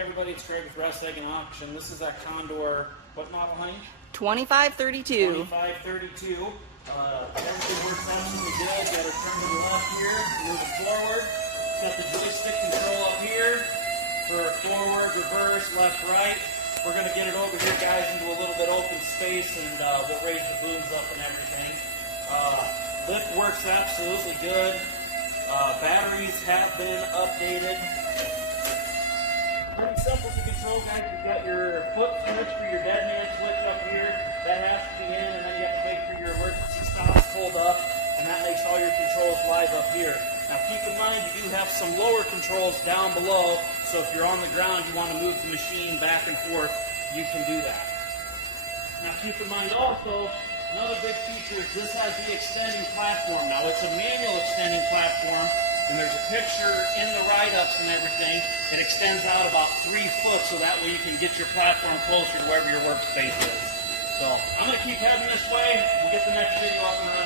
Hey everybody, it's Craig with R.E.S.T Ag and Action. This is that Condor, what model, honey? 2532. 2532. Everything works absolutely good. Got her turned to the left here, moving forward. Got the joystick control up here for forward, reverse, left, right. We're going to get it over here, guys, into a little bit open space, and we'll raise the booms up and everything. Lift works absolutely good. Batteries have been updated. Pretty simple to control, guys. You've got your foot switch for your dead man switch up here. That has to be in, and then you have to make sure your emergency stop's pulled up, and that makes all your controls live up here. Now keep in mind, you do have some lower controls down below, so if you're on the ground, you want to move the machine back and forth, you can do that. Now keep in mind also, another big feature is this has the extending platform. Now it's a manual extending platform, and there's a picture in the write-ups and everything. It extends out about 3 foot, so that way you can get your platform closer to wherever your workspace is. So I'm going to keep heading this way. We'll get the next video up and running.